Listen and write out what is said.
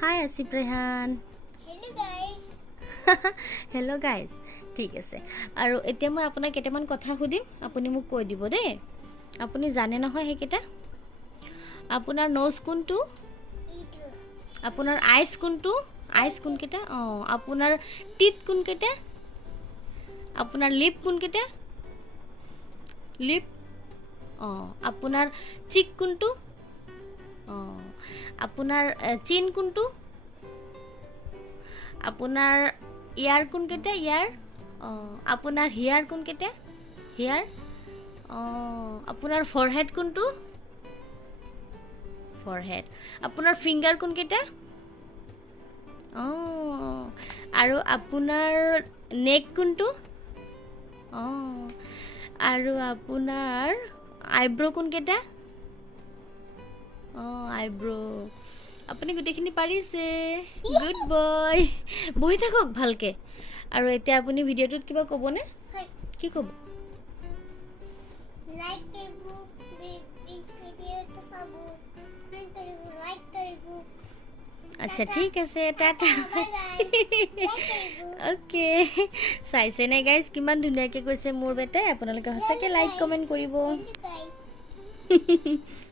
হাই Asif Rehan Hello guys. Hello' guys ঠিক আছে আৰু এতিয়া মই আপোনাক কেইটামান কথা সুধিম আপুনি মোক কৈ দিব দেই আপুনি জানে নহয় সেইকেইটা আপোনাৰ নোজ কোনটো Itu. আপোনাৰ আইচ কোনটো আইচ কোনকেইটা অঁ আপোনাৰ টিথ কোনকেইটা আপোনাৰ লিপ কোনকেইটা লিপ অঁ আপোনাৰ চিক কোনটো অঁ আপোনাৰ চিন কোনটো আপোনাৰ ইয়াৰ কোনকেইটা ইয়াৰ অঁ আপোনাৰ হিয়াৰ কোনকেইটা হিয়াৰ অঁ আপোনাৰ ফৰহেড কোনটো ফৰহেড আপোনাৰ ফিংগাৰ কোনকেইটা অঁ আৰু আপোনাৰ নেক কোনটো অঁ আৰু আপোনাৰ আইব্ৰ' কোনকেইটা অঁ আইব্ৰ' আপুনি গোটেইখিনি পাৰিছে গুড বয় বহি থাকক ভালকৈ আৰু এতিয়া আপুনি ভিডিঅ'টোত কিবা ক'বনে Hi. কি ক'ব Like karibu. Video to sabu. Like karibu. আচ্ছা ঠিক আছে tata Bye bye. Like karibu. Okay চাইছেনে গাইজ কিমান ধুনীয়াকৈ কৈছে মোৰ বেটাই আপোনালোকে সঁচাকৈ লাইক কমেণ্ট কৰিব Hello guys.